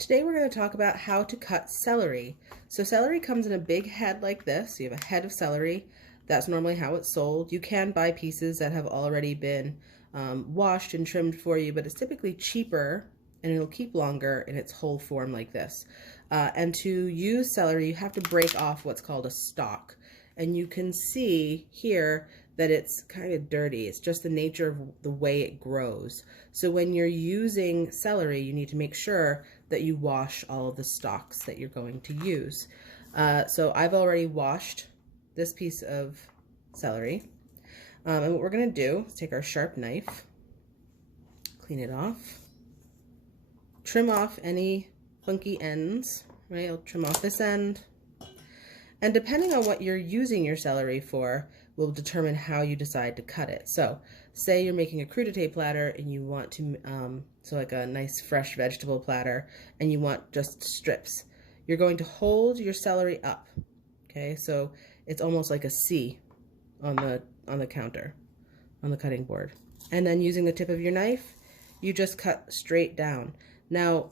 Today we're going to talk about how to cut celery. So celery comes in a big head like this. You have a head of celery. That's normally how it's sold. You can buy pieces that have already been washed and trimmed for you, but it's typically cheaper and it'll keep longer in its whole form like this. And to use celery, you have to break off what's called a stalk. And you can see here that it's kind of dirty. It's just the nature of the way it grows. So when you're using celery, you need to make sure that you wash all of the stalks that you're going to use. So I've already washed this piece of celery. And what we're gonna do is take our sharp knife, clean it off, trim off any funky ends, right? I'll trim off this end. And depending on what you're using your celery for will determine how you decide to cut it. So say you're making a crudité platter and you want to, so like a nice fresh vegetable platter, and you want just strips. You're going to hold your celery up, okay? So it's almost like a C on the counter, on the cutting board. And then using the tip of your knife, you just cut straight down. Now,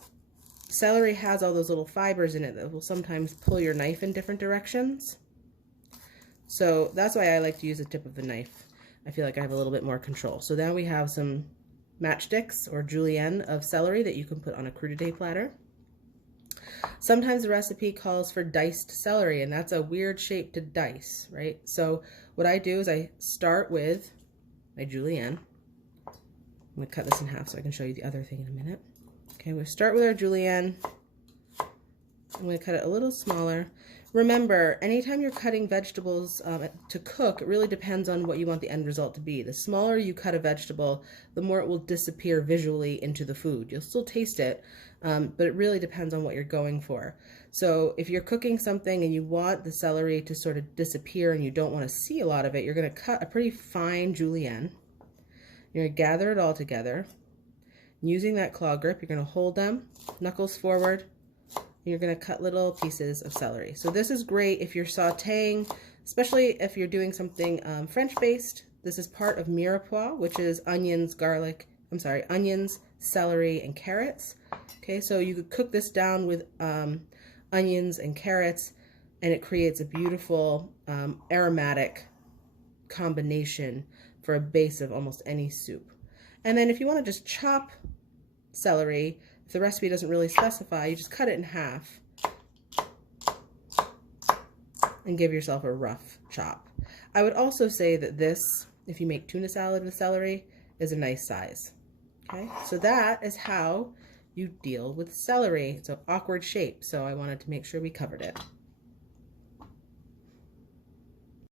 celery has all those little fibers in it that will sometimes pull your knife in different directions. So that's why I like to use the tip of the knife. I feel like I have a little bit more control. So now we have some matchsticks or julienne of celery that you can put on a crudité platter. Sometimes the recipe calls for diced celery, and that's a weird shape to dice, right? So what I do is I start with my julienne. I'm gonna cut this in half so I can show you the other thing in a minute. Okay, we'll start with our julienne. I'm going to cut it a little smaller. Remember, anytime you're cutting vegetables to cook, it really depends on what you want the end result to be. The smaller you cut a vegetable, the more it will disappear visually into the food. You'll still taste it, but it really depends on what you're going for. So if you're cooking something and you want the celery to sort of disappear and you don't want to see a lot of it, you're going to cut a pretty fine julienne. You're going to gather it all together. Using that claw grip, you're going to hold them, knuckles forward, and you're going to cut little pieces of celery. So this is great if you're sauteing, especially if you're doing something French-based. This is part of mirepoix, which is onions, onions, celery, and carrots. Okay, so you could cook this down with onions and carrots, and it creates a beautiful aromatic combination for a base of almost any soup. And then if you want to just chop celery, if the recipe doesn't really specify, you just cut it in half and give yourself a rough chop. I would also say that this, if you make tuna salad with celery, is a nice size. Okay, so that is how you deal with celery. It's an awkward shape, so I wanted to make sure we covered it.